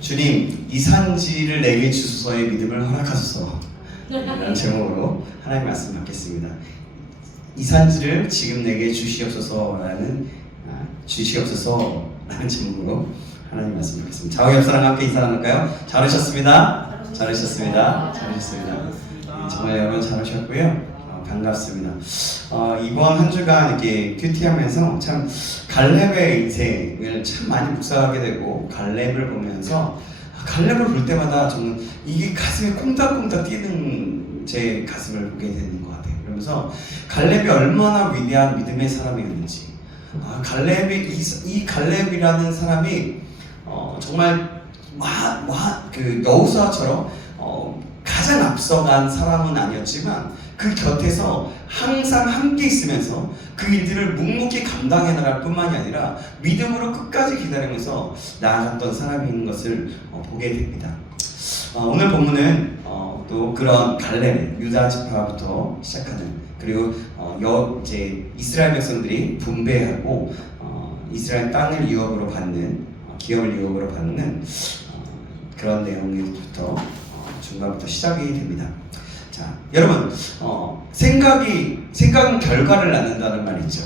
주님, 이 산지를 내게 주소서의 믿음을 허락하소서 라는 제목으로 하나님 말씀 받겠습니다. 이 산지를 지금 내게 주시옵소서라는 제목으로 하나님 말씀 받겠습니다. 좌우 옆 사람과 함께 인사 나눌까요? 잘 오셨습니다. 잘 오셨습니다. 정말 여러분 잘 오셨고요. 반갑습니다. 이번 한 주간 이렇게 큐티하면서 참 갈렙의 인생을 참 많이 묵상하게 되고, 갈렙을 보면서 갈렙을 볼 때마다 저는 이게 가슴이 콩닥콩닥 뛰는 제 가슴을 보게 되는 것 같아요. 그러면서 갈렙이 얼마나 위대한 믿음의 사람이었는지, 이 갈렙이라는 사람이 정말 그 여호수아처럼 가장 앞서간 사람은 아니었지만 그 곁에서 항상 함께 있으면서 그 일들을 묵묵히 감당해 나갈 뿐만이 아니라 믿음으로 끝까지 기다리면서 나아갔던 사람이 있는 것을 보게 됩니다. 오늘 본문은 또 그런 갈렙, 유다 지파부터 시작하는, 그리고 이제 이스라엘 백성들이 분배하고 이스라엘 땅을 유업으로 받는, 기업을 유업으로 받는 그런 내용부터 중간부터 시작이 됩니다. 자, 여러분, 생각은 결과를 낳는다는 말 있죠?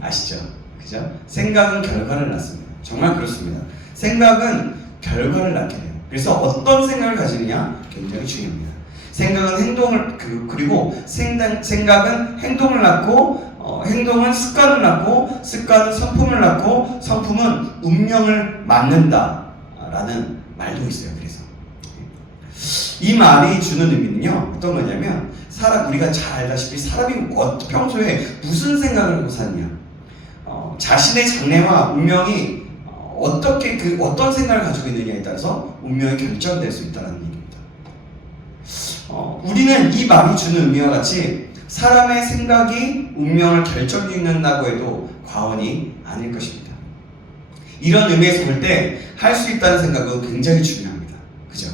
아시죠? 그죠? 생각은 결과를 낳습니다. 정말 그렇습니다. 생각은 결과를 낳게 돼요. 그래서 어떤 생각을 가지느냐 굉장히 중요합니다. 생각은 그리고 생각은 행동을 낳고, 행동은 습관을 낳고, 습관은 성품을 낳고, 성품은 운명을 만든다라는 말도 있어요. 그래서 이 말이 주는 의미는요, 어떤 거냐면, 우리가 잘 알다시피 사람이 평소에 무슨 생각을 하고 사느냐, 자신의 장래와 운명이 어떤 생각을 가지고 있느냐에 따라서 운명이 결정될 수 있다는 얘기입니다. 우리는 이 말이 주는 의미와 같이 사람의 생각이 운명을 결정짓는다고 해도 과언이 아닐 것입니다. 이런 의미에서 볼 때 할 수 있다는 생각은 굉장히 중요합니다. 그죠?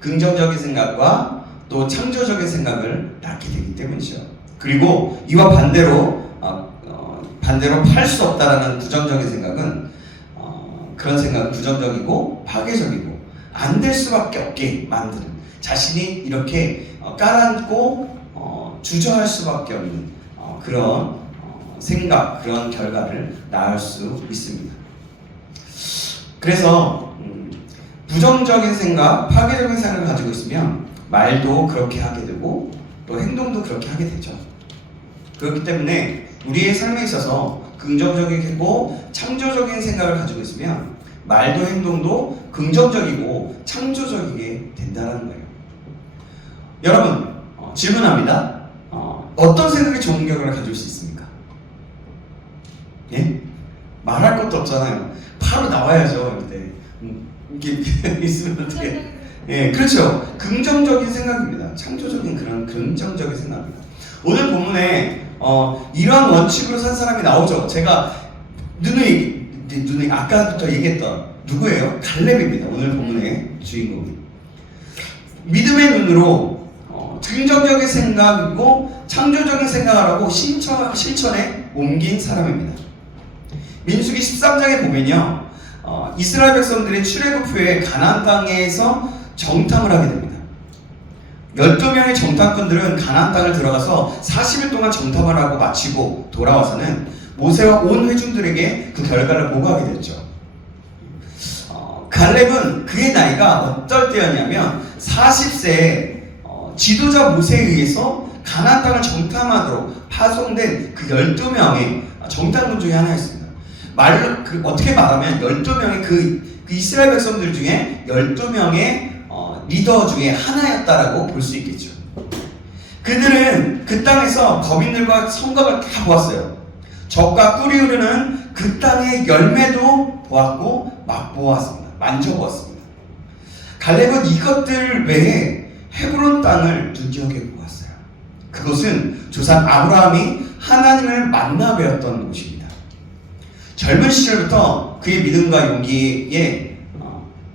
긍정적인 생각과 또 창조적인 생각을 낳게 되기 때문이죠. 그리고 이와 반대로 할 수 없다라는 부정적인 생각은 그런 생각은 부정적이고 파괴적이고 안 될 수밖에 없게 만드는, 자신이 이렇게 깔아앉고 주저할 수밖에 없는 그런 생각, 그런 결과를 낳을 수 있습니다. 그래서 부정적인 생각, 파괴적인 생각을 가지고 있으면 말도 그렇게 하게 되고 또 행동도 그렇게 하게 되죠. 그렇기 때문에 우리의 삶에 있어서 긍정적이고 창조적인 생각을 가지고 있으면 말도 행동도 긍정적이고 창조적이게 된다는 거예요. 여러분, 질문합니다. 어떤 생각이 좋은 결과를 가질 수 있습니까? 예? 말할 것도 없잖아요. 바로 나와야죠. 이렇게 있으면 어떻게? 예, 그렇죠. 긍정적인 생각입니다. 창조적인 그런 긍정적인 생각입니다. 오늘 본문에 이러한 원칙으로 산 사람이 나오죠. 제가 누누이 아까부터 얘기했던 누구예요? 갈렙입니다. 오늘 본문의 주인공이. 믿음의 눈으로 긍정적인 생각이고 창조적인 생각을 하고 실천에 옮긴 사람입니다. 민수기 13장에 보면요, 이스라엘 백성들이 출애굽 후에 가나안 땅에서 정탐을 하게 됩니다. 12명의 정탐꾼들은 가나안 땅을 들어가서 40일 동안 정탐을 하고 마치고 돌아와서는 모세와 온 회중들에게 그 결과를 보고하게 됐죠. 갈렙은 그의 나이가 어떨 때였냐면 40세에 지도자 모세에 의해서 가나안 땅을 정탐하도록 파송된 그 12명의 정탐꾼 중에 하나였습니다. 어떻게 말하면 12명의 그 이스라엘 백성들 중에 12명의 리더 중에 하나였다라고 볼 수 있겠죠. 그들은 그 땅에서 거민들과 성곽을 다 보았어요. 적과 꿀이 흐르는 그 땅의 열매도 보았고 맛보았습니다. 만져보았습니다. 갈렙은 이것들 외에 헤브론 땅을 눈여겨보았어요. 그것은 조상 아브라함이 하나님을 만나 배웠던 곳입니다. 젊은 시절부터 그의 믿음과 용기에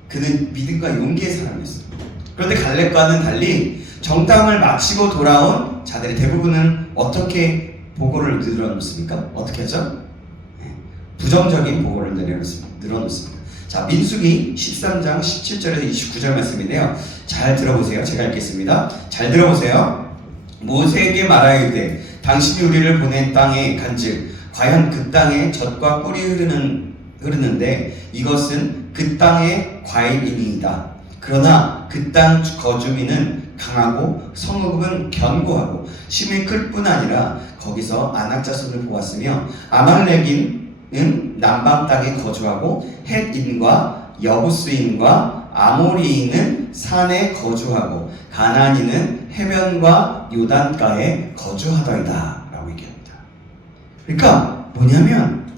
그는 믿음과 용기의 사람이었어요. 그런데 갈렙과는 달리 정탐을 마치고 돌아온 자들의 대부분은 어떻게 보고를 늘어놓습니까? 어떻게 하죠? 부정적인 보고를 늘어놓습니다. 자, 민수기 13장 17절에서 29절 말씀인데요. 잘 들어보세요. 제가 읽겠습니다. 잘 들어보세요. 모세에게 말하여 이르되 당신이 우리를 보낸 땅에 간즉 과연 그 땅에 젖과 꿀이 흐르는데 이것은 그 땅의 과일이니이다. 그러나 그 땅 거주민은 강하고 성읍은 견고하고 힘이 클 뿐 아니라 거기서 아낙 자손을 보았으며 아말렉인은 남방 땅에 거주하고 헷인과 여부스인과 아모리인은 산에 거주하고 가나안인은 해변과 요단가에 거주하더이다 라고 얘기합니다. 그러니까 뭐냐면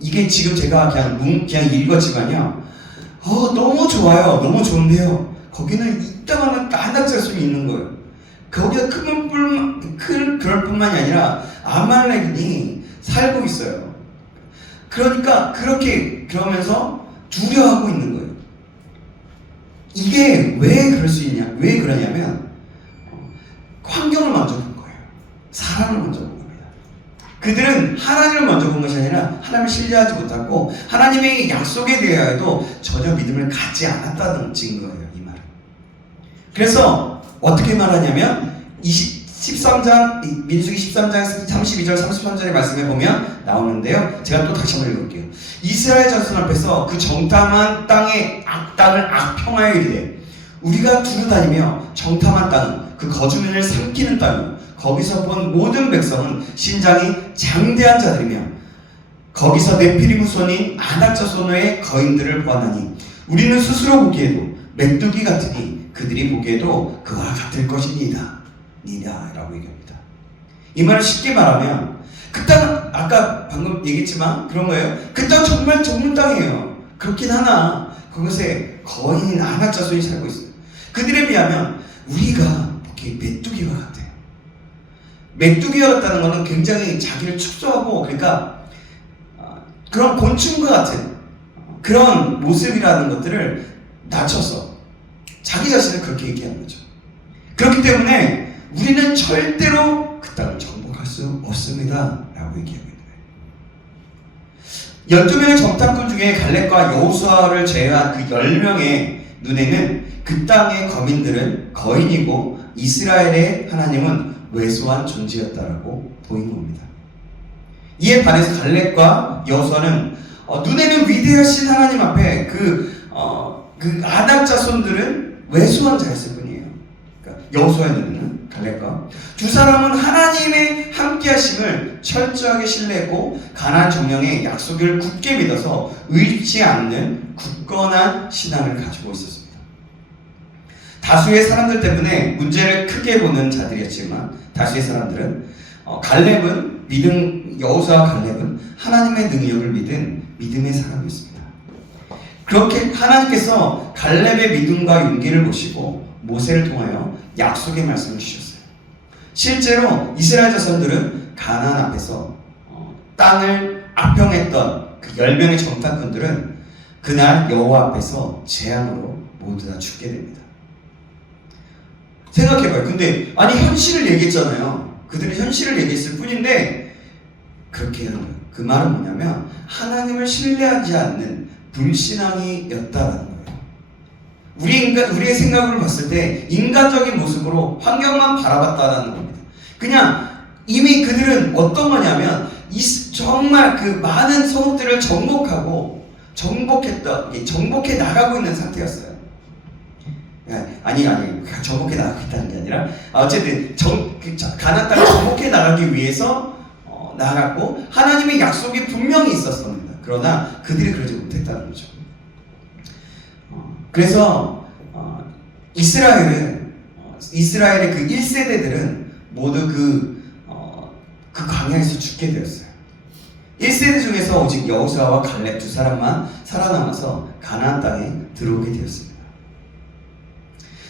이게 지금 제가 그냥 읽었지만요, 너무 좋아요. 너무 좋은데요, 거기는 이따만한 아낙 자손이 있는 거예요. 거기가 그럴 뿐만이 아니라 아말렉이 살고 있어요. 그러니까 그러면서 두려워하고 있는 거예요. 이게 왜 그럴 수 있냐? 왜 그러냐면 환경을 먼저 본 거예요. 사람을 먼저 본 겁니다. 그들은 하나님을 먼저 본 것이 아니라 하나님을 신뢰하지 못하고 하나님의 약속에 대하여도 전혀 믿음을 갖지 않았다는 증거예요, 이 말은. 그래서 어떻게 말하냐면 13장 민수기 13장 32절 33절의 말씀에 보면 나오는데요. 제가 또 다시 한번 읽을게요. 이스라엘 자손 앞에서 그 정탐한 땅을 악평하여 이르되 우리가 두루다니며 정탐한 땅은 그 거주민을 삼키는 땅이요 거기서 본 모든 백성은 신장이 장대한 자들이며 거기서 네피림 후손인 아낙 자손의 거인들을 보았나니 우리는 스스로 보기에도 메뚜기 같으니 그들이 보기에도 그와 같을 것이니이다. 라고 얘기합니다. 이 말을 쉽게 말하면 그 땅은 아까 방금 얘기했지만 그런 거예요. 그 땅 정말 좁은 땅이에요. 그렇긴 하나 그곳에 거인인 아낙 자손이 살고 있어요. 그들에 비하면 우리가 메뚜기와 같아요. 메뚜기와 같다는 것은 굉장히 자기를 축소하고 그러니까 그런 곤충과 같은 그런 모습이라는 것들을 낮춰서 자기 자신을 그렇게 얘기하는 거죠. 그렇기 때문에 우리는 절대로 그 땅을 정복할 수 없습니다 라고 얘기하고 있는 거예요. 12명의 정탐꾼 중에 갈렙과 여호수아를 제외한 그 10명의 눈에는 그 땅의 거민들은 거인이고 이스라엘의 하나님은 왜소한 존재였다라고 보인 겁니다. 이에 반해서 갈렙과 여호수아는 눈에는 위대하신 하나님 앞에 그 아낙 자손들은 왜소한 자였을 뿐이에요. 그러니까 여호수아의 눈에는 갈렙과 두 사람은 하나님의 함께하심을 철저하게 신뢰했고 가나안 정령의 약속을 굳게 믿어서 의지 않는 굳건한 신앙을 가지고 있었습니다. 다수의 사람들 때문에 문제를 크게 보는 자들이었지만 다수의 사람들은 여호수아와 갈렙은 하나님의 능력을 믿은 믿음의 사람이었습니다. 그렇게 하나님께서 갈렙의 믿음과 용기를 보시고 모세를 통하여 약속의 말씀을 주셨어요. 실제로 이스라엘 자손들은 가나안 앞에서 땅을 악평했던 그 10명의 정탐꾼들은 그날 여호와 앞에서 재앙으로 모두 다 죽게 됩니다. 생각해봐요. 근데 현실을 얘기했잖아요. 그들은 현실을 얘기했을 뿐인데 그렇게 하는 거예요. 그 말은 뭐냐면 하나님을 신뢰하지 않는 불신앙이었다라는 거예요. 우리의 생각을 봤을 때 인간적인 모습으로 환경만 바라봤다라는 겁니다. 그냥 이미 그들은 어떤 거냐면 정말 그 많은 성읍들을 정복해 나가고 있는 상태였어요. 아니 정복해 나가겠다는 게 아니라 어쨌든 가나안 땅을 정복해 나가기 위해서 나갔고 하나님의 약속이 분명히 있었습니다. 그러나 그들이 그러지 못했다는 거죠. 그래서 이스라엘의 그 1세대들은 모두 그 광야에서 죽게 되었어요. 1세대 중에서 오직 여호수아와 갈렙 두 사람만 살아남아서 가나안 땅에 들어오게 되었습니다.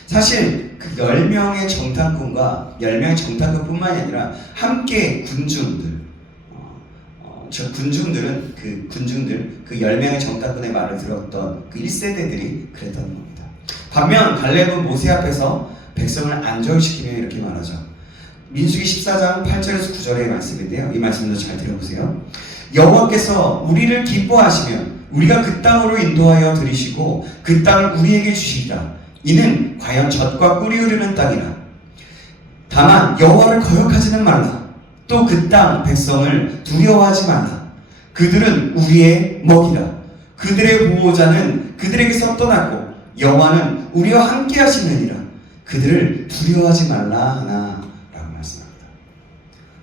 사실 그 10명의 정탐꾼과 10명의 정탐꾼뿐만이 아니라 함께 군중들 그 10명의 정탐꾼의 말을 들었던 그 1세대들이 그랬다는 겁니다. 반면 갈렙은 모세 앞에서 백성을 안정시키며 이렇게 말하죠. 민수기 14장 8절에서 9절의 말씀인데요. 이 말씀도 잘 들어보세요. 여호와께서 우리를 기뻐하시면 우리가 그 땅으로 인도하여 들이시고 그 땅을 우리에게 주시리라. 이는 과연 젖과 꿀이 흐르는 땅이라. 다만 여호와를 거역하지는 말라. 또 그 땅 백성을 두려워하지 말라. 그들은 우리의 먹이라. 그들의 보호자는 그들에게서 떠났고 여호와는 우리와 함께 하시느니라. 그들을 두려워하지 말라 하나 라고 말씀합니다.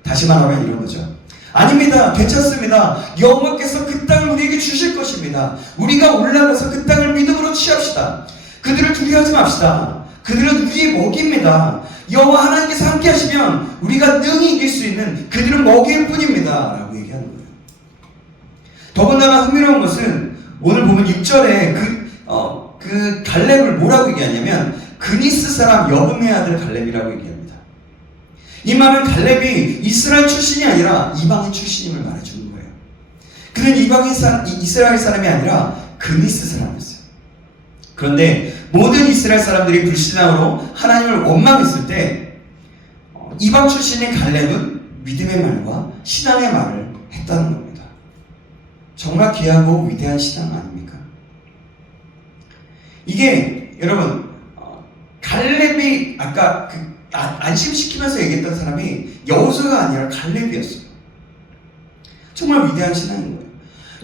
다시 말하면 이런 거죠. 아닙니다. 괜찮습니다. 여호와께서 그 땅을 우리에게 주실 것입니다. 우리가 올라가서 그 땅을 믿음으로 취합시다. 그들을 두려워하지 맙시다. 그들은 우리의 먹입니다. 여호와 하나님께서 함께 하시면 우리가 능히 이길 수 있는 그들은 먹일 뿐입니다 라고 얘기하는 거예요. 더군다나 흥미로운 것은 오늘 보면 6절에 그 갈렙을 뭐라고 얘기하냐면 그니스 사람 여분의 아들 갈렙이라고 얘기합니다. 이 말은 갈렙이 이스라엘 출신이 아니라 이방인 출신임을 말해주는 거예요. 그는 이스라엘 사람이 아니라 그니스 사람이었어요. 그런데 모든 이스라엘 사람들이 불신앙으로 하나님을 원망했을 때 이방 출신의 갈렙은 믿음의 말과 신앙의 말을 했다는 겁니다. 정말 귀하고 위대한 신앙 아닙니까? 이게 여러분 갈렙이 아까 안심시키면서 얘기했던 사람이 여호수아가 아니라 갈렙이었어요. 정말 위대한 신앙인 거예요.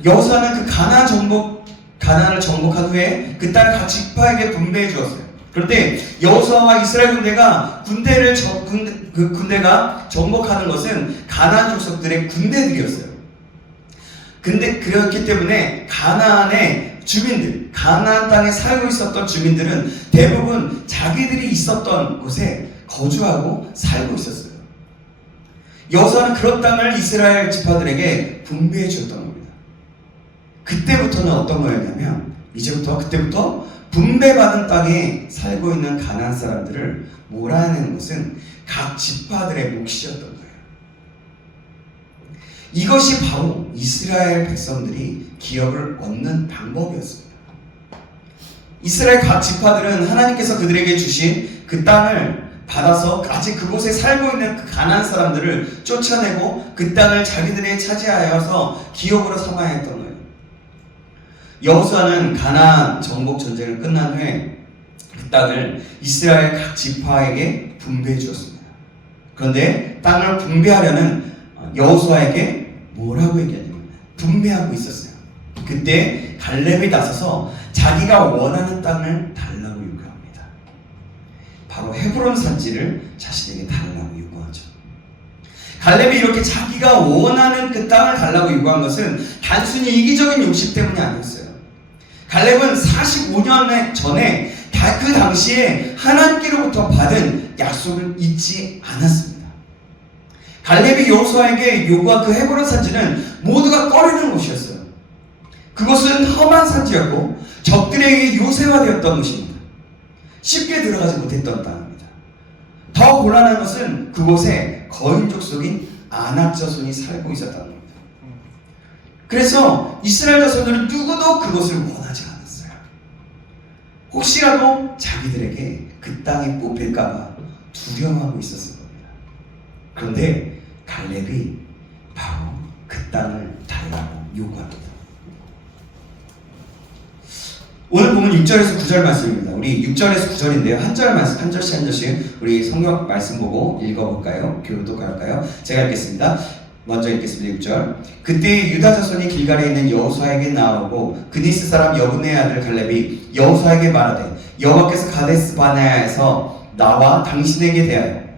여호수아는 그 가나안을 정복한 후에 그 땅을 각 지파에게 분배해 주었어요. 그런데 여호수아와 이스라엘 군대가 군대가 정복하는 것은 가나안 족속들의 군대들이었어요. 근데 그렇기 때문에 가나안의 주민들, 가나안 땅에 살고 있었던 주민들은 대부분 자기들이 있었던 곳에 거주하고 살고 있었어요. 여호수아는 그런 땅을 이스라엘 지파들에게 분배해 주었던 겁니다. 그때부터는 어떤 거였냐면 그때부터 분배받은 땅에 살고 있는 가나안 사람들을 몰아내는 것은 각 지파들의 몫이었던 거예요. 이것이 바로 이스라엘 백성들이 기업을 얻는 방법이었습니다. 이스라엘 각 지파들은 하나님께서 그들에게 주신 그 땅을 받아서 아직 그곳에 살고 있는 그 가나안 사람들을 쫓아내고 그 땅을 자기들이 차지하여서 기업으로 삼아야 했던 거예요. 여호수아는 가나안 정복 전쟁을 끝난 후에 그 땅을 이스라엘 각 지파에게 분배해 주었습니다. 그런데 땅을 분배하려는 여호수아에게 뭐라고 얘기하냐면 분배하고 있었어요. 그때 갈렙이 나서서 자기가 원하는 땅을 달라고 요구합니다. 바로 헤브론 산지를 자신에게 달라고 요구하죠. 갈렙이 이렇게 자기가 원하는 그 땅을 달라고 요구한 것은 단순히 이기적인 욕심 때문이 아니었어요. 갈렙은 45년 전에 그 당시에 하나님께로부터 받은 약속을 잊지 않았습니다. 갈렙이 여호수아에게 요구한 그 헤브론 산지는 모두가 꺼리는 곳이었어요. 그것은 험한 산지였고 적들에게 요새화되었던 곳입니다. 쉽게 들어가지 못했던 땅입니다. 더 곤란한 것은 그곳에 거인족 속인 아낙 자손이 살고 있었다는 겁니다. 그래서 이스라엘 자손들은 누구도 그것을 원하지 않았어요. 혹시라도 자기들에게 그 땅이 뽑힐까봐 두려워하고 있었을 겁니다. 그런데 갈렙이 바로 그 땅을 달라고 요구합니다. 오늘 보면 6절에서 9절 말씀입니다. 우리 6절에서 9절인데요. 한 절씩 우리 성경 말씀 보고 읽어볼까요? 교독할까요? 제가 읽겠습니다. 먼저 읽겠습니다. 6절. 그때 유다 자손이 길갈에 있는 여호수아에게 나오고 그니스 사람 여분의 아들 갈렙이 여호수아에게 말하되 여호와께서 가데스 바네아에서 나와 당신에게 대하여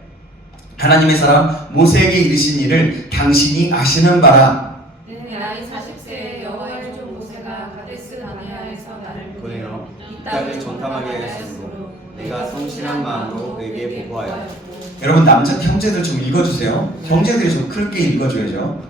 하나님의 사람 모세에게 이르신 일을 당신이 아시는 바라. 나이 40세에 여호와의 종 모세가 가데스 바네아에서 나를 보내어 이 땅을 정탐하게 하였으므로 내가 성실한 마음으로 그에게 보고하였고. 여러분 남자 형제들 좀 읽어주세요. 형제들이 좀 크게 읽어줘야죠.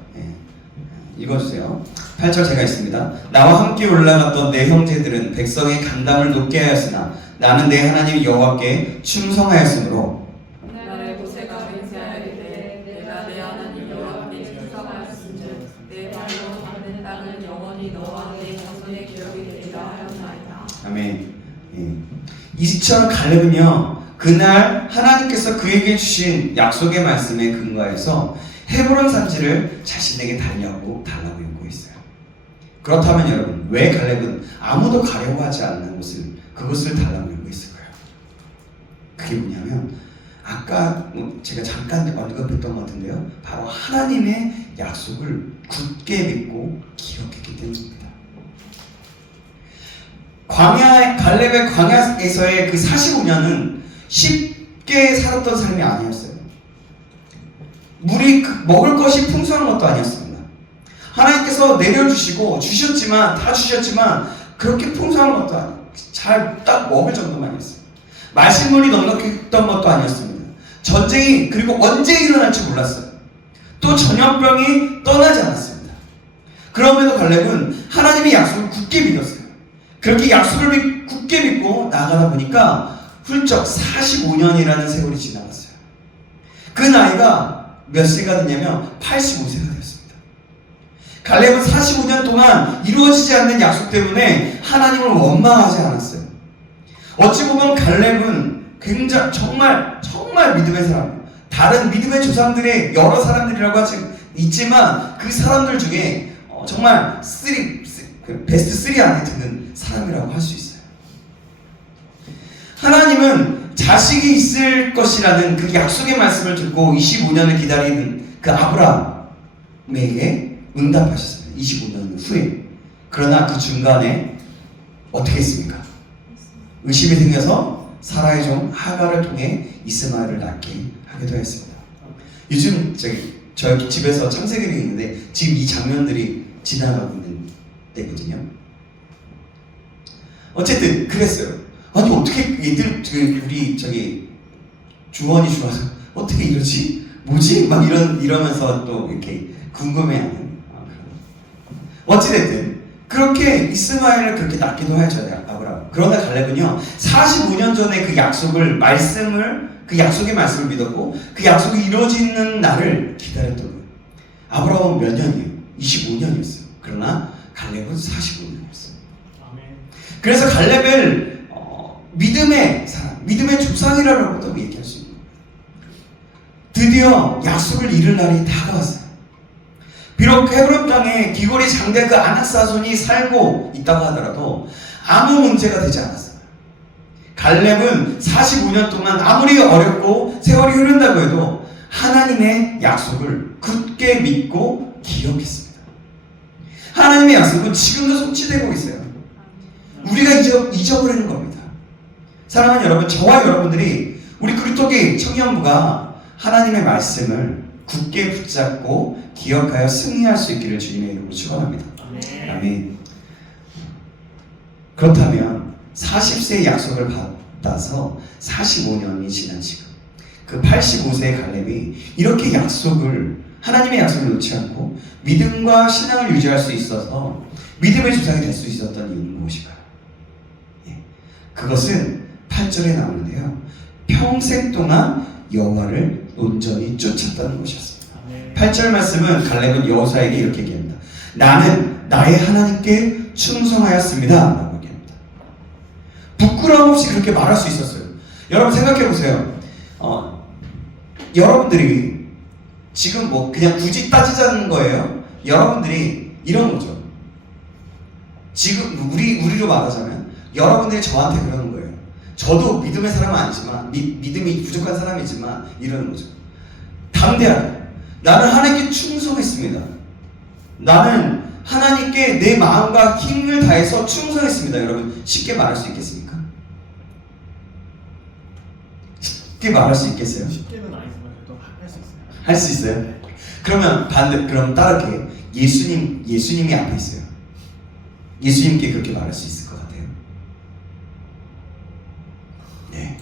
읽어주세요. 8절 제가 있습니다. 나와 함께 올라갔던 내 형제들은 백성의 간담을 높게 하였으나 나는 내 하나님 여호와께 충성하였으므로 나를 모세가 맹세하였되 내가 내 하나님 여호와께 충성하였은즉 내 발로 밟는 땅은 영원히 너와 내 자손의 기업이 되리라 하였나이다. 아멘. 이처럼 갈렙은요 그날 하나님께서 그에게 주신 약속의 말씀에 근거해서 헤브론 산지를 자신에게 달라고 요구했어요. 그렇다면 여러분, 왜 갈렙은 아무도 가려고 하지 않는 그것을 달라고 요구했을까요? 그게 뭐냐면 아까 제가 잠깐 언급했던 것 같은데요, 바로 하나님의 약속을 굳게 믿고 기억했기 때문입니다. 갈렙의 광야에서의 그 45년은 쉽게 살았던 삶이 아니었어요. 먹을 것이 풍성한 것도 아니었습니다. 하나님께서 내려주시고 다 주셨지만 그렇게 풍성한 것도 아니에요. 잘 딱 먹을 정도만이었어요. 말씀물이 넉넉했던 것도 아니었습니다. 전쟁이 그리고 언제 일어날지 몰랐어요. 또 전염병이 떠나지 않았습니다. 그럼에도 갈렙은 하나님의 약속을 굳게 믿었어요. 그렇게 약속을 굳게 믿고 나가다 보니까 훌쩍 45년이라는 세월이 지나갔어요. 그 나이가 몇 세가 됐냐면 85세가 되었습니다. 갈렙은 45년 동안 이루어지지 않는 약속 때문에 하나님을 원망하지 않았어요. 어찌 보면 갈렙은 굉장히 정말 믿음의 사람, 다른 믿음의 조상들의 여러 사람들이라고 하지 있지만 그 사람들 중에 정말 베스트 3 안에 드는 사람이라고 할 수 있어요. 하나님은 자식이 있을 것이라는 그 약속의 말씀을 듣고 25년을 기다리는 그 아브라함에게 응답하셨어요. 25년 후에. 그러나 그 중간에 어떻게 했습니까? 의심이 생겨서 사라의 종 하갈을 통해 이스마엘을 낳게 하기도 했습니다. 요즘 저희 집에서 창세기를 읽는데 지금 이 장면들이 지나가고 있는 때거든요. 어쨌든 그랬어요. 아니 어떻게 얘들 우리 주원이 좋아서 어떻게 이러지? 뭐지? 막 이러면서 또 이렇게 궁금해하는. 어찌됐든 그렇게 이스마엘을 그렇게 낳기도 하죠, 아브라함. 그러나 갈렙은요 45년 전에 그 약속의 말씀을 믿었고 그 약속이 이루어지는 날을 기다렸던 거예요. 아브라함은 몇 년이에요? 25년이었어요. 그러나 갈렙은 45년이었어요. 그래서 갈렙을 믿음의 사람, 믿음의 조상이라고도 얘기할 수 있는 거예요. 드디어 약속을 이룰 날이 다가왔어요. 비록 헤브론 땅에 기골이 장대 그 아낙사손이 살고 있다고 하더라도 아무 문제가 되지 않았어요. 갈렙은 45년 동안 아무리 어렵고 세월이 흐른다고 해도 하나님의 약속을 굳게 믿고 기억했습니다. 하나님의 약속은 지금도 성취되고 있어요. 우리가 잊어버리는 겁니다. 사랑하는 여러분, 저와 여러분들이 우리 그리스도교 청년부가 하나님의 말씀을 굳게 붙잡고 기억하여 승리할 수 있기를 주님의 이름으로 축원합니다. 아멘. 그렇다면 40세의 약속을 받아서 45년이 지난 지금 그 85세의 갈렙이 이렇게 하나님의 약속을 놓지 않고 믿음과 신앙을 유지할 수 있어서 믿음의 조상이 될 수 있었던 이유는 무엇일까요? 그것은 8절에 나오는데요. 평생 동안 여호와를 온전히 쫓았다는 것이었습니다. 8절 말씀은 갈렙은 여호사에게 이렇게 얘기합니다. 나는 나의 하나님께 충성하였습니다 라고 얘기합니다. 부끄러움 없이 그렇게 말할 수 있었어요. 여러분 생각해 보세요. 여러분들이 지금 그냥 굳이 따지자는 거예요. 여러분들이 이런 거죠. 지금 우리로 말하자면 여러분들이 저한테 그러는 거예요. 저도 믿음의 사람은 아니지만 믿음이 부족한 사람이지만 이러는 거죠. 담대하게 나는 하나님께 충성했습니다. 나는 하나님께 내 마음과 힘을 다해서 충성했습니다. 여러분 쉽게 말할 수 있겠습니까? 쉽게 말할 수 있겠어요? 쉽게는 아니지만 그래도 할 수 있어요. 할 수 있어요? 그럼 따르게 예수님이 앞에 있어요. 예수님께 그렇게 말할 수 있을 것 같아요. 네.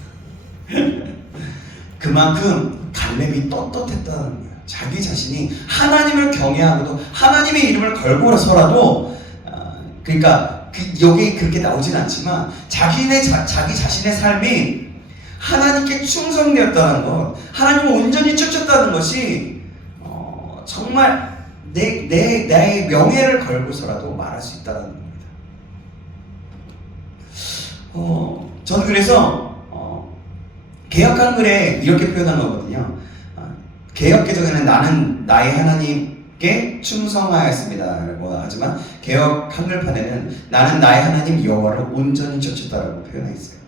그만큼 갈렙이 떳떳했다는 거예요. 자기 자신이 하나님을 경외하고도 하나님의 이름을 걸고서라도 그러니까 여기 그렇게 나오진 않지만 자기 자신의 삶이 하나님께 충성되었다는 것, 하나님을 온전히 쫓았다는 것이 정말 나의 명예를 걸고서라도 말할 수 있다는 겁니다. 저는 그래서 개역 한글에 이렇게 표현한 거거든요. 개역 개정에는 나는 나의 하나님 여호와께 충성하였습니다라고 하지만 개역 한글판에는 나는 나의 하나님 여호와를 온전히 쫓았다라고 표현했어요.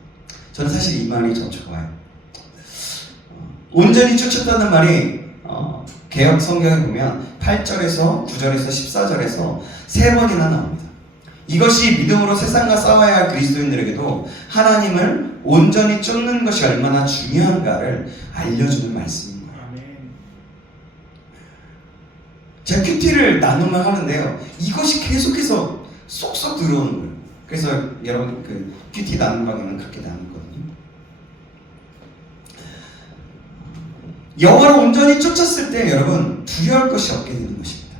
저는 사실 이 말이 좀 좋아요. 온전히 쫓았다는 말이 개역 성경에 보면 8절에서 9절에서 14절에서 3번이나 나옵니다. 이것이 믿음으로 세상과 싸워야 할 그리스도인들에게도 하나님을 온전히 쫓는 것이 얼마나 중요한가를 알려주는 말씀인 거예요. 아멘. 제가 큐티를 나누면 하는데요. 이것이 계속해서 쏙쏙 들어오는 거예요. 그래서 여러분 그 큐티 나눈 방에는 그렇게 나누거든요. 여호와를 온전히 쫓았을 때 여러분 두려울 것이 없게 되는 것입니다.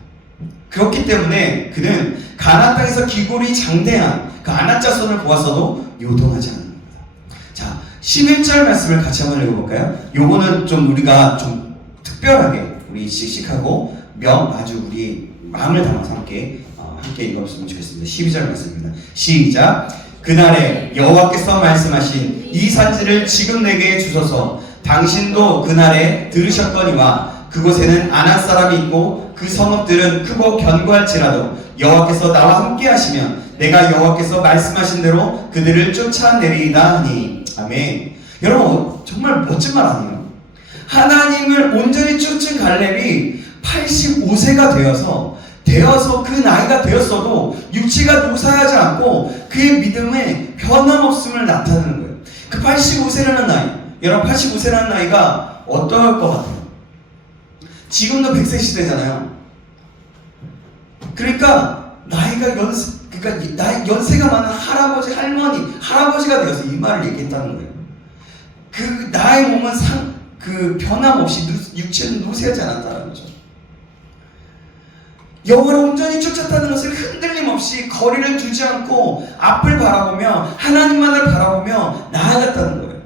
그렇기 때문에 그는 가나안 땅에서 기골이 장대한 그 아낙 자손을 보았어도 요동하지 않는 겁니다. 자, 11절 말씀을 같이 한번 읽어볼까요? 요거는 좀 우리가 좀 특별하게 우리 씩씩하고 아주 우리 마음을 담아서 함께 읽어보시면 좋겠습니다. 12절 말씀입니다. 시작. 그날에 여호와께서 말씀하신 이 산지를 지금 내게 주소서. 당신도 그날에 들으셨거니와 그곳에는 아낙 사람이 있고 그 성읍들은 크고 견고할지라도 여호와께서 나와 함께 하시면 내가 여호와께서 말씀하신 대로 그들을 쫓아내리이다 하니. 아멘. 여러분 정말 멋진 말 아니에요? 하나님을 온전히 쫓은 갈렙이 85세가 되어서 그 나이가 되었어도 육체가 노사하지 않고 그의 믿음에 변함없음을 나타내는 거예요. 그 85세라는 나이, 여러분 85세라는 나이가 어떨 것 같아요? 지금도 100세 시대잖아요. 그러니까 연세가 많은 할아버지, 할머니, 할아버지가 되어서 이 말을 얘기했다는 거예요. 그 나의 몸은 변함없이 육체는 노쇠하지 않았다는 거죠. 여호와를 온전히 쫓았다는 것을 흔들림 없이 거리를 두지 않고 앞을 바라보며 하나님만을 바라보며 나아갔다는 거예요.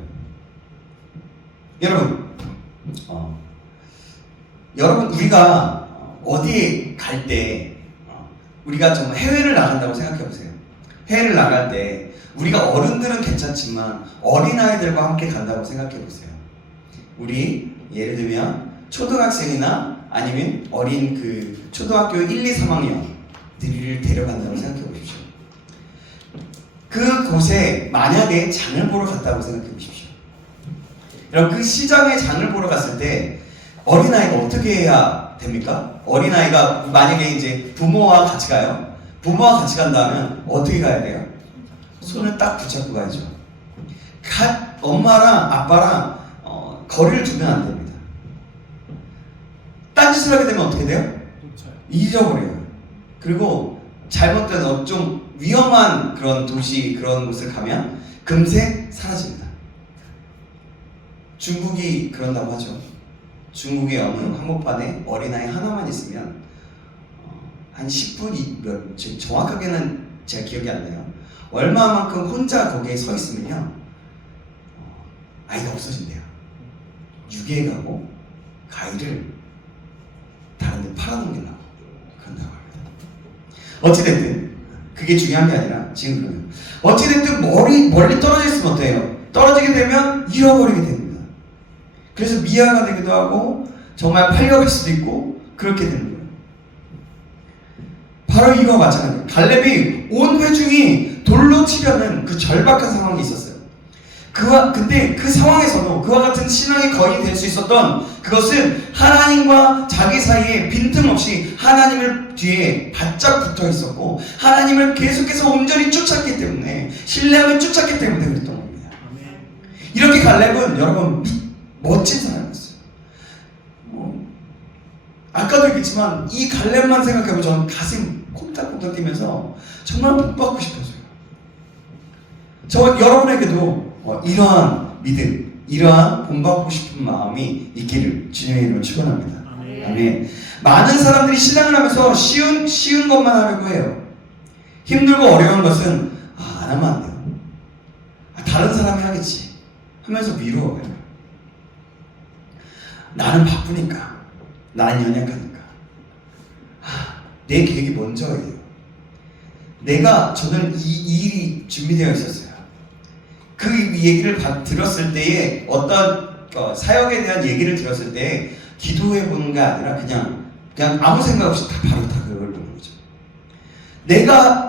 여러분 우리가 어디에 갈 때 우리가 정말 해외를 나간다고 생각해 보세요. 해외를 나갈 때 우리가 어른들은 괜찮지만 어린아이들과 함께 간다고 생각해 보세요. 우리 예를 들면 초등학생이나 아니면 어린 그 초등학교 1, 2, 3학년들을 데려간다고 생각해 보십시오. 그곳에 만약에 장을 보러 갔다고 생각해 보십시오. 여러분 그 시장에 장을 보러 갔을 때 어린아이가 어떻게 해야 됩니까? 어린아이가 만약에 이제 부모와 같이 가요. 부모와 같이 간다면 어떻게 가야 돼요? 손을 딱 붙잡고 가야죠. 엄마랑 아빠랑 거리를 두면 안 됩니다. 딴짓을 하게 되면 어떻게 돼요? 잊어버려요. 그리고 잘못된 좀 위험한 그런 도시 그런 곳을 가면 금세 사라집니다. 중국이 그런다고 하죠. 중국의 어느 한복판에 어린아이 하나만 있으면 한 10분, 지금 정확하게는 제가 기억이 안 나요. 얼마만큼 혼자 거기에 서 있으면요 아이가 없어진대요. 유괴해 가고 그 아이를 다른 데 팔아넘기려고 그런다고 합니다. 어찌됐든 그게 중요한 게 아니라 지금 그러면 어찌됐든 멀리 떨어져 있으면 어때요? 떨어지게 되면 잃어버리게 됩니다. 그래서 미아가 되기도 하고 정말 팔려갈 수도 있고 그렇게 되는 거예요. 바로 이거와 마찬가지예요. 갈렙이 온 회중이 돌로 치려는 그 절박한 상황이 있었어요. 근데 그 상황에서도 그와 같은 신앙의 거인이 될 수 있었던 그것은 하나님과 자기 사이에 빈틈없이 하나님을 뒤에 바짝 붙어 있었고 하나님을 계속해서 온전히 쫓았기 때문에 신뢰하며 쫓았기 때문에 그랬던 겁니다. 이렇게 갈렙은 여러분 멋진 사람이었어요. 아까도 얘기했지만 이 갈렙만 생각해보면 저는 가슴 콩닥콩닥 뛰면서 정말 복받고 싶어져요. 저 여러분에게도 이러한 믿음, 이러한 본받고 싶은 마음이 있기를 주님의 이름으로 축원합니다. 아멘. 많은 사람들이 신앙을 하면서 쉬운 것만 하려고 해요. 힘들고 어려운 것은 안 하면 안 돼요. 다른 사람이 하겠지 하면서 미루어요. 나는 바쁘니까, 나는 연약하니까. 내 계획이 먼저예요. 저는 이 일이 준비되어 있었어요. 그 얘기를 들었을 때에 어떤 사역에 대한 얘기를 들었을 때 기도해 보는 게 아니라 그냥 그냥 아무 생각 없이 바로 다 그걸 보는 거죠.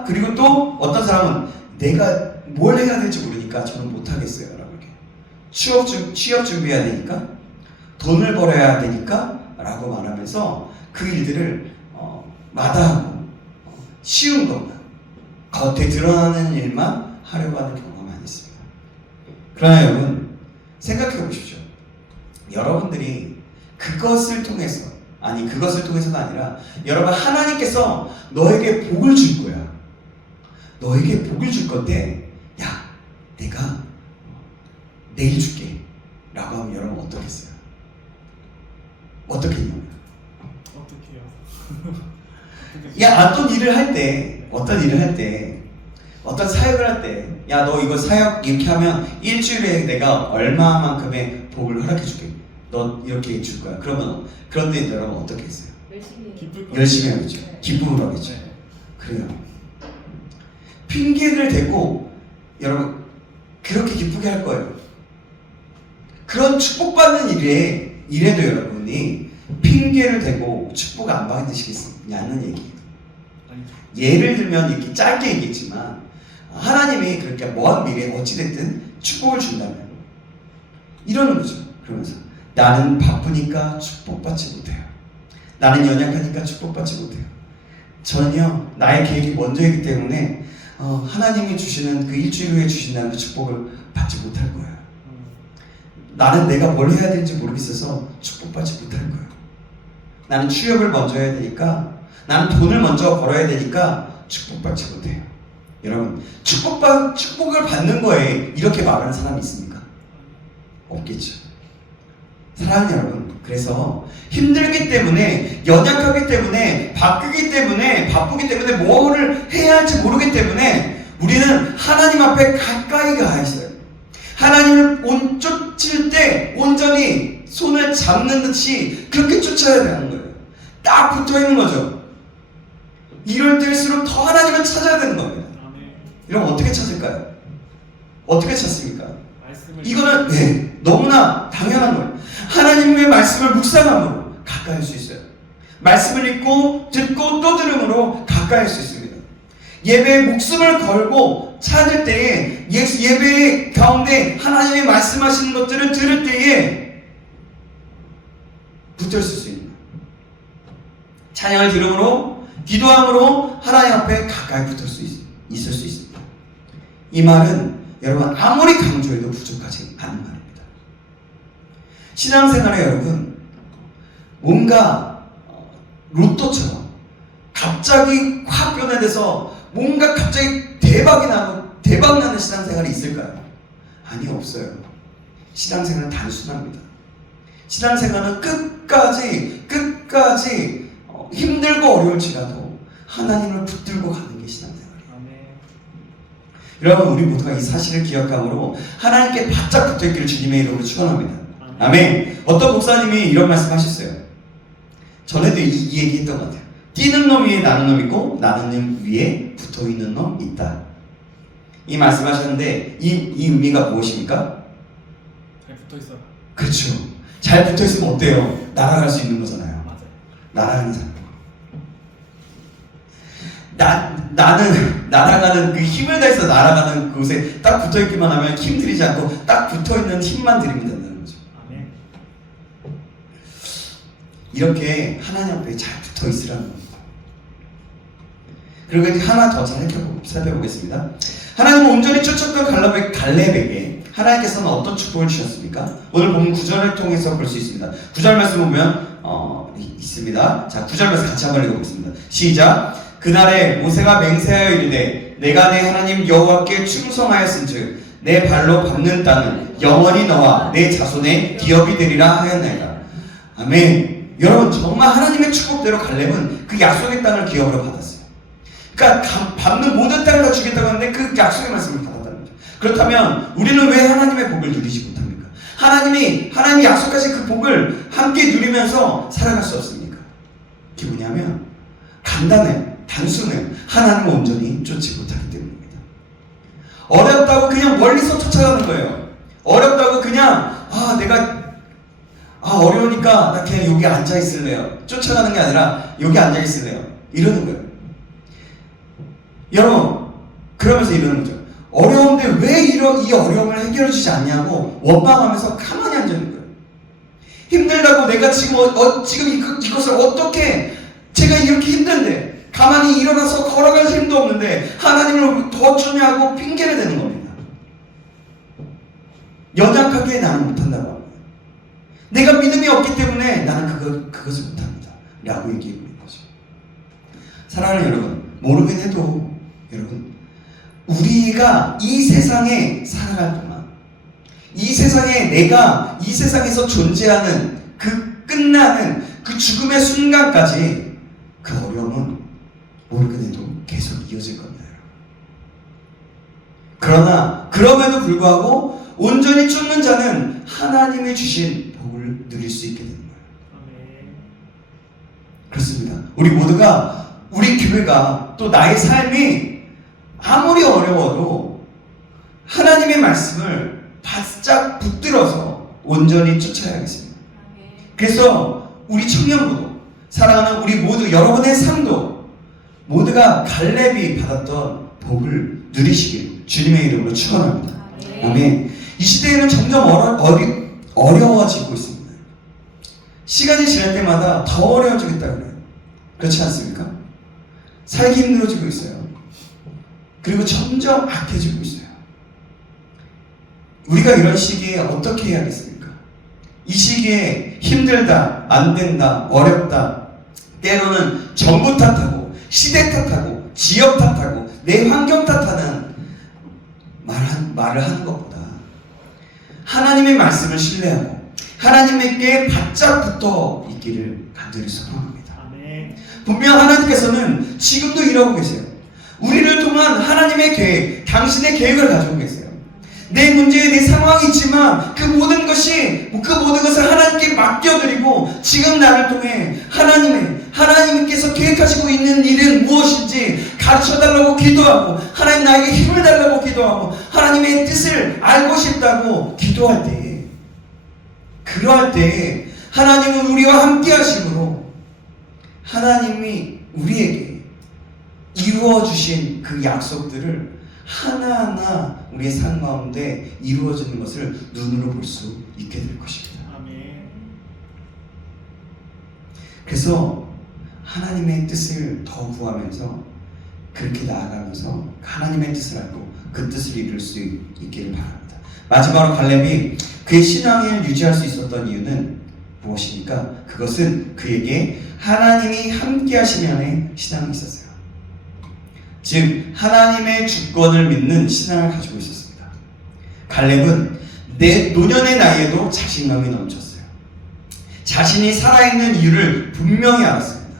그리고 또 어떤 사람은 내가 뭘 해야 될지 모르니까 저는 못하겠어요 라고 이렇게 취업 준비해야 되니까 돈을 벌어야 되니까 라고 말하면서 그 일들을 마다하고 쉬운 것만 겉에 드러나는 일만 하려고 하는 경우가 많이 있습니다. 그러나 여러분 생각해 보십시오. 여러분들이 그것을 통해서가 아니라 여러분 하나님께서 너에게 복을 줄 거야. 너에게 복을 줄 건데 야 내가 내일 줄게 라고 하면 여러분 어떻겠어요? 어떻게 했냐면 어떡해요? 야 어떤 일을 할 때 어떤 사역을 할 때 야 너 이거 사역 이렇게 하면 일주일에 내가 얼마만큼의 복을 허락해 줄게. 너 이렇게 줄 거야. 그런데 여러분 어떻게 했어요? 열심히 하겠죠. 기쁨으로 하겠죠. 네. 그래요. 핑계를 대고 여러분 그렇게 기쁘게 할 거예요. 그런 축복받는 일에도 여러분이 핑계를 대고 축복 안 받으시겠냐는 얘기예요. 아니죠. 예를 들면 이렇게 짧게 얘기했지만 하나님이 그렇게 먼 미래에 어찌됐든 축복을 준다면 이러는 거죠. 그러면서 나는 바쁘니까 축복받지 못해요. 나는 연약하니까 축복받지 못해요. 저는요 나의 계획이 먼저이기 때문에 하나님이 주시는 그 일주일 후에 주신다는 그 축복을 받지 못할 거예요. 나는 내가 뭘 해야 되는지 모르겠어서 축복받지 못할 거예요. 나는 취업을 먼저 해야 되니까 나는 돈을 먼저 벌어야 되니까 축복받지 못해요. 여러분 축복을 받는 거에 이렇게 말하는 사람이 있습니까? 없겠죠. 사랑하는 여러분 그래서 힘들기 때문에 연약하기 때문에 바쁘기 때문에 뭐를 해야 할지 모르기 때문에 우리는 하나님 앞에 가까이 가야 있어요. 하나님을 쫓을 때 온전히 손을 잡는 듯이 그렇게 쫓아야 되는 거예요. 딱 붙어있는 거죠. 이럴 때일수록 더 하나님을 찾아야 되는 겁니다. 이러면 어떻게 찾을까요? 어떻게 찾습니까? 이거는 너무나 당연한 거예요. 하나님의 말씀을 묵상함으로 가까이 할 수 있어요. 말씀을 읽고 듣고 또 들음으로 가까이 할 수 있습니다. 예배에 목숨을 걸고 찾을 때에 예배 가운데 하나님의 말씀하시는 것들을 들을 때에 붙어 있을 수 있는 거예요. 찬양을 들음으로 기도함으로 하나님 앞에 가까이 붙을 수 있을 수 있습니다. 이 말은 여러분 아무리 강조해도 부족하지 않은 말입니다. 신앙생활에 여러분 뭔가 로또처럼 갑자기 확 변화돼서 뭔가 갑자기 대박 나는 신앙생활이 있을까요? 아니 없어요. 신앙생활은 단순합니다. 신앙생활은 끝까지 힘들고 어려울지라도 하나님을 붙들고 가는 게 신앙생활이에요. 여러분 우리 모두가 이 사실을 기억함으로 하나님께 바짝 붙어있기를 주님의 이름으로 축원합니다. 아멘. 어떤 목사님이 이런 말씀하셨어요. 전에도 이 얘기 했던 것 같아요. 뛰는 놈 위에 나는 놈 있고 나는 놈 위에 붙어있는 놈 있다. 이 말씀하셨는데 이 의미가 무엇입니까? 잘 붙어있어요. 그렇죠. 잘 붙어있으면 어때요? 날아갈 수 있는 거잖아요. 맞아요. 날아가는 사람. 나는 날아가는 그 힘을 다해서 날아가는 곳에 딱 붙어있기만 하면 힘들이지 않고 딱 붙어있는 힘만 들이면 된다는 거죠. 아멘. 이렇게 하나님 앞에 잘 붙어있으라는 겁니다. 그리고 이제 하나 더 잘 살펴보겠습니다. 하나님은 온전히 쫓았던 갈렙에게 하나님께서는 어떤 축복을 주셨습니까? 오늘 본 9절을 통해서 볼 수 있습니다. 9절 말씀 보면 있습니다. 자, 9절 말씀 같이 한번 읽어보겠습니다. 시작. 그날에 모세가 맹세하여 이르되 내가 내 하나님 여호와께 충성하였은즉 내 발로 밟는 땅은 영원히 너와 내 자손의 기업이 되리라 하였나이다. 아멘. 여러분 정말 하나님의 축복대로 갈렙은 그 약속의 땅을 기업으로 받았어요. 그러니까 밟는 모든 땅을 다 주겠다고 하는데 그 약속의 말씀을 받았다는 거죠. 그렇다면 우리는 왜 하나님의 복을 누리지 못합니까? 하나님이 약속하신 그 복을 함께 누리면서 살아갈 수 없습니까? 그게 뭐냐면 간단해요. 단순해요. 하나님을 온전히 쫓지 못하기 때문입니다. 어렵다고 그냥 멀리서 쫓아가는 거예요. 어렵다고 그냥 내가 어려우니까 나 그냥 여기 앉아 있을래요. 쫓아가는 게 아니라 여기 앉아 있을래요. 이러는 거예요. 여러분, 그러면서 이러는 거죠. 어려운데 왜 이 어려움을 해결해 주지 않냐고 원망하면서 가만히 앉아 있는 거예요. 힘들다고 내가 지금 지금 이것을 어떻게, 제가 이렇게 힘든데 가만히 일어나서 걸어갈 힘도 없는데 하나님을 더 주냐고 핑계를 대는 겁니다. 연약하게 나는 못한다고 합니다. 내가 믿음이 없기 때문에 나는 그것을 못합니다 라고 얘기하고 있는 거죠. 사랑하는 여러분, 모르긴 해도 여러분, 우리가 이 세상에 살아갈 동안, 이 세상에 내가 이 세상에서 존재하는 그 끝나는 그 죽음의 순간까지 그 어려움은 모르긴 해도 계속 이어질 겁니다. 그러나 그럼에도 불구하고 온전히 쫓는 자는 하나님이 주신 복을 누릴 수 있게 되는 거예요. 그렇습니다. 우리 모두가, 우리 교회가, 또 나의 삶이 아무리 어려워도 하나님의 말씀을 바짝 붙들어서 온전히 쫓아야겠습니다. 그래서 우리 청년부도, 사랑하는 우리 모두, 여러분의 삶도 모두가 갈렙이 받았던 복을 누리시길 주님의 이름으로 축원합니다. 아멘. 이 시대에는 점점 어려워지고 있습니다. 시간이 지날 때마다 더 어려워지겠다 그래요. 그렇지 않습니까? 살기 힘들어지고 있어요. 그리고 점점 악해지고 있어요. 우리가 이런 시기에 어떻게 해야겠습니까? 이 시기에 힘들다, 안 된다, 어렵다, 때로는 정부 탓하고 시대 탓하고 지역 탓하고 내 환경 탓하는 말을 하는 것보다 하나님의 말씀을 신뢰하고 하나님께 바짝 붙어 있기를 간절히 소망합니다. 분명 하나님께서는 지금도 이러고 계세요. 우리를 통한 하나님의 계획, 당신의 계획을 가지고 계세요. 내 문제에 내 상황이 있지만 그 모든 것을 하나님께 맡겨드리고 지금 나를 통해 하나님께서 계획하시고 있는 일은 무엇인지 가르쳐달라고 기도하고 하나님 나에게 힘을 달라고 기도하고 하나님의 뜻을 알고 싶다고 기도할 때에, 그러할 때에 하나님은 우리와 함께 하심으로 하나님이 우리에게 이루어주신 그 약속들을 하나하나 우리의 삶 가운데 이루어지는 것을 눈으로 볼 수 있게 될 것입니다. 그래서 하나님의 뜻을 더 구하면서 그렇게 나아가면서 하나님의 뜻을 알고 그 뜻을 이룰 수 있기를 바랍니다. 마지막으로 갈렙이 그의 신앙을 유지할 수 있었던 이유는 무엇입니까? 그것은 그에게 하나님이 함께 하시면의 신앙이 있었어요. 즉 하나님의 주권을 믿는 신앙을 가지고 있었습니다. 갈렙은 노년의 나이에도 자신감이 넘쳤어요. 자신이 살아있는 이유를 분명히 알았습니다.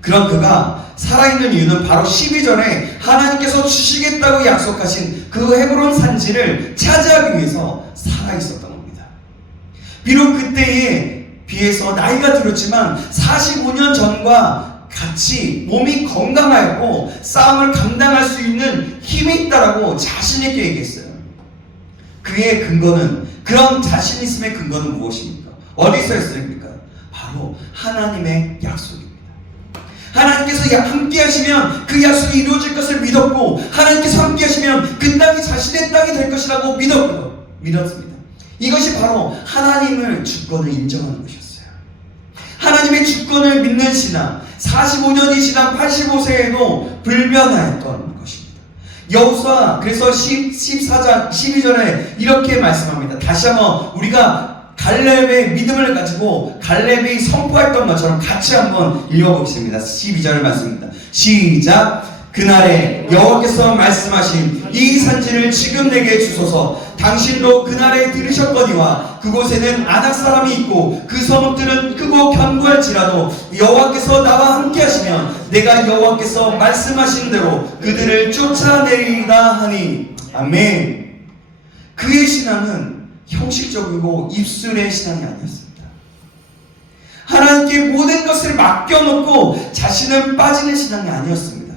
그런 그가 살아있는 이유는 바로 12절에 하나님께서 주시겠다고 약속하신 그 헤브론 산지를 차지하기 위해서 살아있었던 겁니다. 비록 그때에 비해서 나이가 들었지만 45년 전과 같이 몸이 건강하였고 싸움을 감당할 수 있는 힘이 있다라고 자신있게 얘기했어요. 그의 근거는, 그런 자신 있음의 근거는 무엇입니까? 어디서 했습니까? 바로 하나님의 약속입니다. 하나님께서 함께 하시면 그 약속이 이루어질 것을 믿었고 하나님께서 함께 하시면 그 땅이 자신의 땅이 될 것이라고 믿었습니다. 이것이 바로 하나님의 주권을 인정하는 것이었어요. 하나님의 주권을 믿는 신앙, 45년이 지난 85세에도 불변하였던 것입니다. 여호수아 그래서 14장 12절에 이렇게 말씀합니다. 다시 한번 우리가 갈렙의 믿음을 가지고 갈렙이 선포했던 것처럼 같이 한번 읽어보겠습니다. 12절 말씀입니다. 시작. 그날에 여호와께서 말씀하신 이 산지를 지금 내게 주소서. 당신도 그날에 들으셨거니와 그곳에는 아낙 사람이 있고 그 성읍들은 크고 견고할지라도 여호와께서 나와 함께 하시면 내가 여호와께서 말씀하신 대로 그들을 쫓아내리라 하니. 아멘. 그의 신앙은 형식적이고 입술의 신앙이 아니었습니다. 하나님께 모든 것을 맡겨놓고 자신은 빠지는 신앙이 아니었습니다.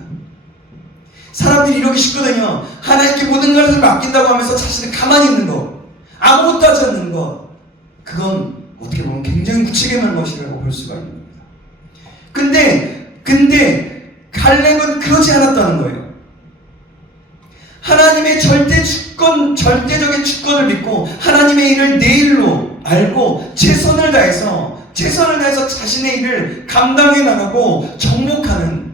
사람들이 이러기 쉽거든요. 하나님께 모든 것을 맡긴다고 하면서 자신은 가만히 있는 것, 아무것도 하지 않는 것, 그건 어떻게 보면 굉장히 무책임한 것이라고 볼 수가 있는 겁니다. 근데 갈렙은 그러지 않았다는 거예요. 하나님의 절대적인 주권을 믿고 하나님의 일을 내 일로 알고 최선을 다해서 자신의 일을 감당해 나가고 정복하는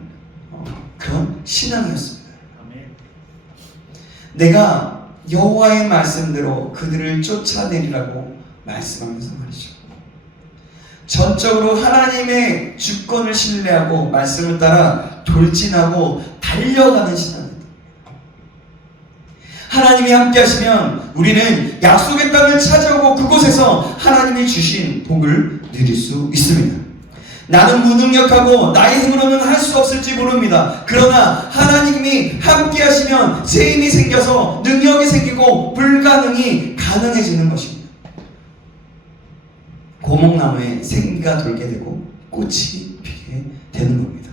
그런 신앙이었습니다. 내가 여호와의 말씀대로 그들을 쫓아내리라고 말씀하면서 말이죠. 전적으로 하나님의 주권을 신뢰하고 말씀을 따라 돌진하고 달려가는 신앙입니다. 하나님이 함께 하시면 우리는 약속의 땅을 찾아오고 그곳에서 하나님이 주신 복을 누릴 수 있습니다. 나는 무능력하고 나의 힘으로는 할 수 없을지 모릅니다. 그러나 하나님이 함께 하시면 새 힘이 생겨서 능력이 생기고 불가능이 가능해지는 것입니다. 고목나무에 생기가 돌게 되고 꽃이 피게 되는 겁니다.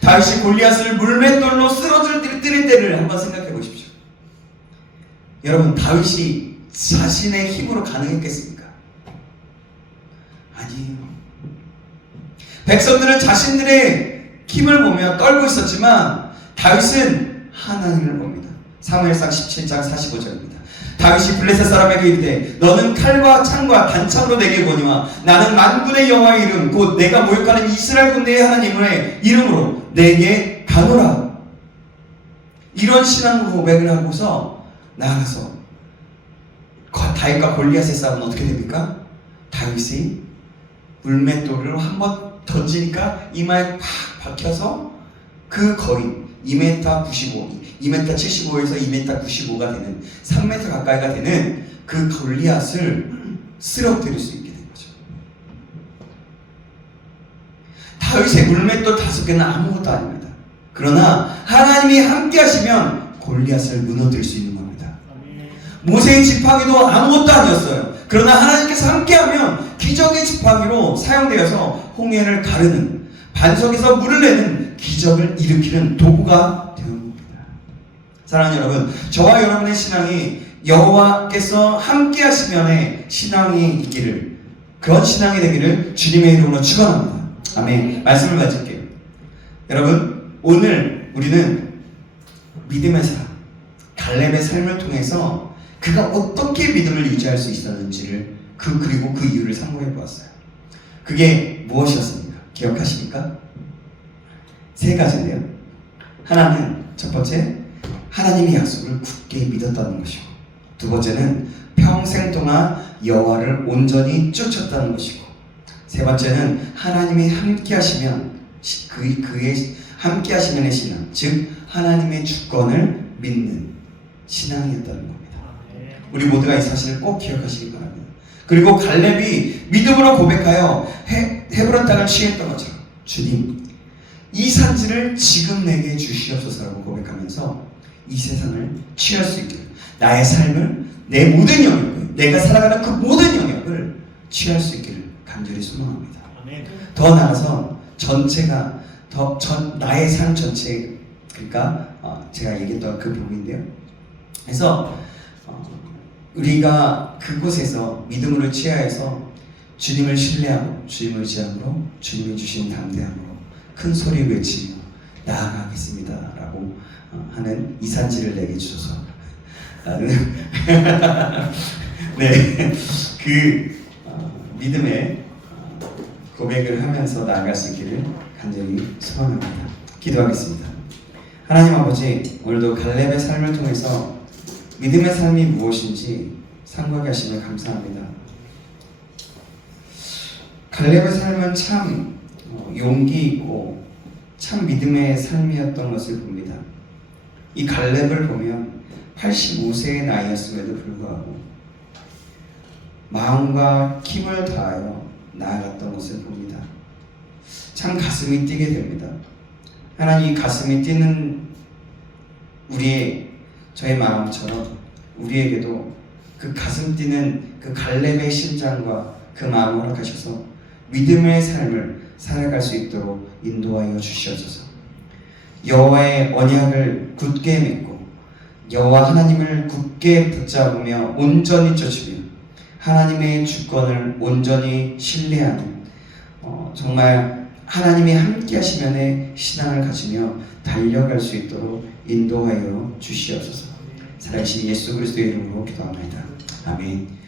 다윗이 골리앗을 물맷돌로 쓰러뜨릴 때를 한번 생각해 보십시오. 여러분, 다윗이 자신의 힘으로 가능했겠습니까? 아니에요. 백성들은 자신들의 힘을 보며 떨고 있었지만 다윗은 하나님을 봅니다. 사무엘상 17장 45절입니다. 다윗이 블레셋 사람에게 이르되 너는 칼과 창과 단창으로 내게 보니와 나는 만군의 여호와의 이름 곧 내가 모욕하는 이스라엘 군대의 하나님의 이름으로 내게 가노라. 이런 신앙 고백을 하고서 나아가서 다윗과 골리앗의 싸움은 어떻게 됩니까? 다윗이 물맷돌로 한번 던지니까 이마에 팍 박혀서 그 거리 2m 95, 2m 75에서 2m 95가 되는 3m 가까이가 되는 그 골리앗을 쓰러뜨릴 수 있게 된 거죠. 다윗의 물맷돌 5개는 아무것도 아닙니다. 그러나 하나님이 함께 하시면 골리앗을 무너뜨릴 수 있는 겁니다. 모세의 지팡이도 아무것도 아니었어요. 그러나 하나님께서 함께하면 기적의 지팡이로 사용되어서 홍해를 가르는, 반석에서 물을 내는 기적을 일으키는 도구가 되는 겁니다. 사랑하는 여러분, 저와 여러분의 신앙이 여호와께서 함께하시면의 신앙이 있기를, 그런 신앙이 되기를 주님의 이름으로 축원합니다. 아멘. 말씀을 마칠게요. 여러분, 오늘 우리는 믿음의 사람 갈렙의 삶을 통해서 그가 어떻게 믿음을 유지할 수 있었는지를 그리고 그 이유를 상고해 보았어요. 그게 무엇이었습니까? 기억하십니까? 3가지인데요. 하나는 첫 번째, 하나님의 약속을 굳게 믿었다는 것이고, 두 번째는 평생 동안 여호와를 온전히 쫓았다는 것이고, 세 번째는 하나님이 함께 하시면 그의 함께 하시면의 신앙, 즉 하나님의 주권을 믿는 신앙이었다는 겁니다. 우리 모두가 이 사실을 꼭 기억하시기 바랍니다. 그리고 갈렙이 믿음으로 고백하여 헤브론 땅을 취했던 것처럼 주님, 이 산지를 지금 내게 주시옵소서라고 고백하면서 이 세상을 취할 수 있게, 나의 삶을, 내 모든 영역을, 내가 살아가는 그 모든 영역을 취할 수 있기를 간절히 소망합니다. 더 나아가서 전체가 나의 삶 전체, 그러니까 제가 얘기했던 그 부분인데요. 그래서 우리가 그곳에서 믿음으로 취하여서 주님을 신뢰하고 주님을 의지함으로 주님이 주신 담대함으로 큰 소리 외치며 나아가겠습니다 라고 하는 이 산지를 내게 주셔서 나는 네, 그 믿음의 고백을 하면서 나아갈 수 있기를 간절히 소망합니다. 기도하겠습니다. 하나님 아버지, 오늘도 갈렙의 삶을 통해서 믿음의 삶이 무엇인지 상고하게 하시며 감사합니다. 갈렙의 삶은 참 용기 있고 참 믿음의 삶이었던 것을 봅니다. 이 갈렙을 보면 85세의 나이였음에도 불구하고 마음과 힘을 다하여 나아갔던 것을 봅니다. 참 가슴이 뛰게 됩니다. 하나님, 가슴이 뛰는 저의 마음처럼 우리에게도 그 가슴 뛰는 그 갈렙의 심장과 그 마음을 허락하셔서 믿음의 삶을 살아갈 수 있도록 인도하여 주시옵소서. 여호와의 언약을 굳게 맺고 여호와 하나님을 굳게 붙잡으며 온전히 쫓으며 하나님의 주권을 온전히 신뢰하는 정말 하나님이 함께 하시면의 신앙을 가지며 달려갈 수 있도록 인도하여 주시옵소서. 살아계신 예수 그리스도의 이름으로 기도합니다. 아멘.